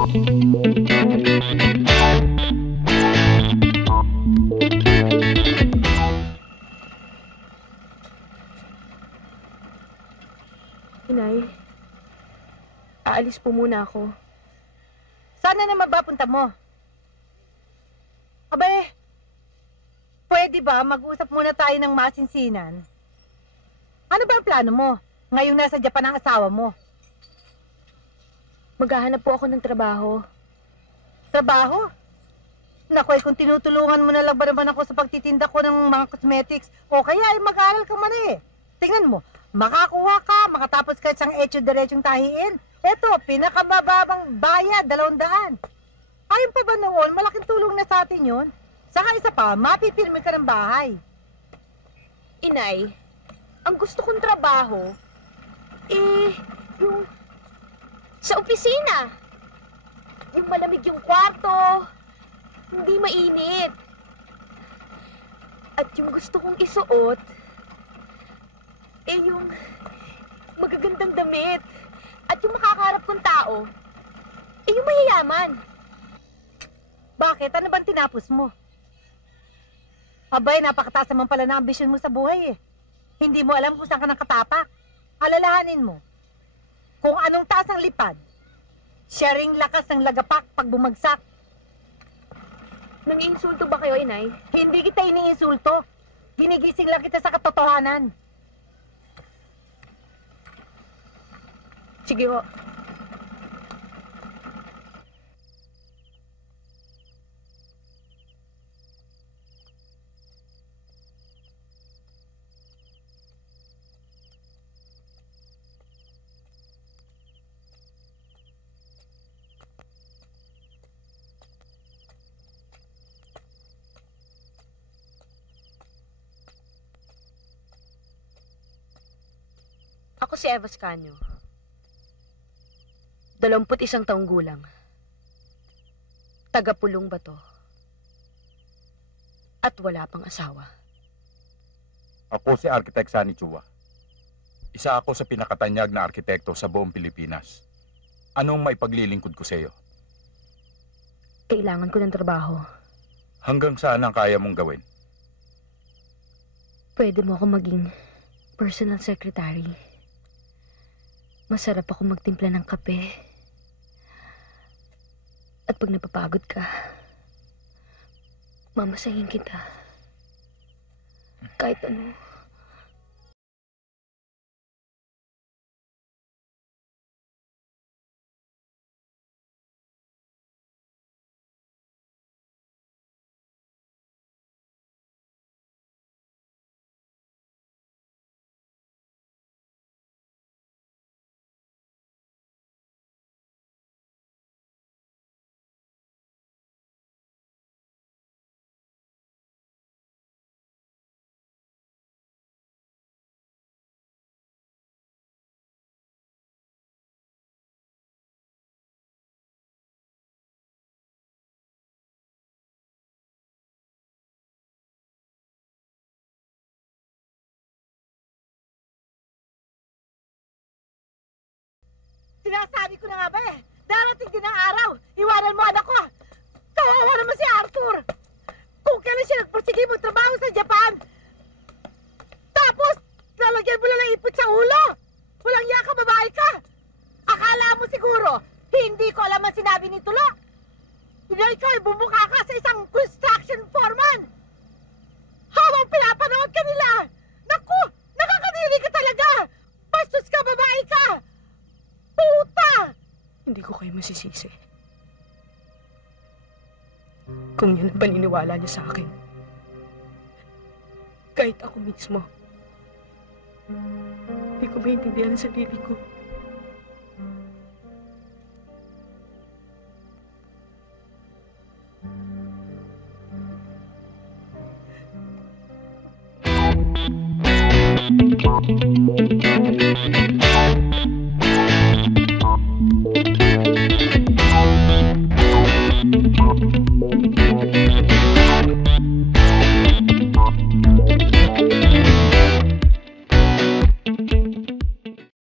Inay, aalis po muna ako. Sana naman ba punta mo? Abay, pwede ba mag-usap muna tayo ng masinsinan? Ano ba ang plano mo? Ngayong nasa Japan ang asawa mo. Maghahanap po ako ng trabaho. Trabaho? Naku, kung tinutulungan mo na lang ba naman ako sa pagtitinda ko ng mga cosmetics, o kaya ay mag-aaral ka man eh. Tingnan mo, makakuha ka, makatapos ka isang etyo-diretsong tahiin. Eto, pinakamababang bayad, 200. Ayun pa ba noon, malaking tulong na sa atin yun. Saka isa pa, mapipirmi ka ng bahay. Inay, ang gusto kong trabaho, yung sa opisina. Yung malamig yung kwarto, hindi mainit. At yung gusto kong isuot, yung magagandang damit. At yung makakaharap kong tao, yung mayayaman. Bakit? Ano bang tinapos mo? Abay, napakataas naman pala na ambisyon mo sa buhay eh. Hindi mo alam kung saan ka nakatapak. Alalahanin mo. Kung anong taas ang lipad, sharing lakas ng lagapak pag bumagsak. Nang-iinsulto ba kayo, Inay? Hindi kita iniinsulto. Ginigising lang kita sa katotohanan. Sige ho. Ako si Eva Scanio. 21 taong gulang. Taga-Pulong Bato. At wala pang asawa. Ako si Architect Sunny Chua. Isa ako sa pinakatanyag na arkitekto sa buong Pilipinas. Anong maipaglilingkod ko sa iyo? Kailangan ko ng trabaho. Hanggang saan ang kaya mong gawin? Pwede mo ako maging personal secretary. Masarap ako magtimpla ng kape. At pag napapagod ka, mamasahin kita. Kahit ano. Sinasabi ko na nga ba eh, darating din ang araw, iwanan mo anak ko. Kawawa naman si Arthur. Kung kailan siya nagpursige mo trabaho sa Japan, tapos lalagyan mo lang ng ipot sa ulo. Walang iya ka, babae ka. Akala mo siguro, hindi ko alam ang sinabi ni Tulo. Hindi ikaw ay bumuka ka sa isang construction foreman. Habang pinapanood ka nila. Naku, nakakadiri ka talaga. Bastos ka, babae ka. Puta! Hindi ko kayo masisisi. Kung yan ang paniniwala niya sa akin. Kahit ako mismo. Hindi ko maintindihan ang sarili ko.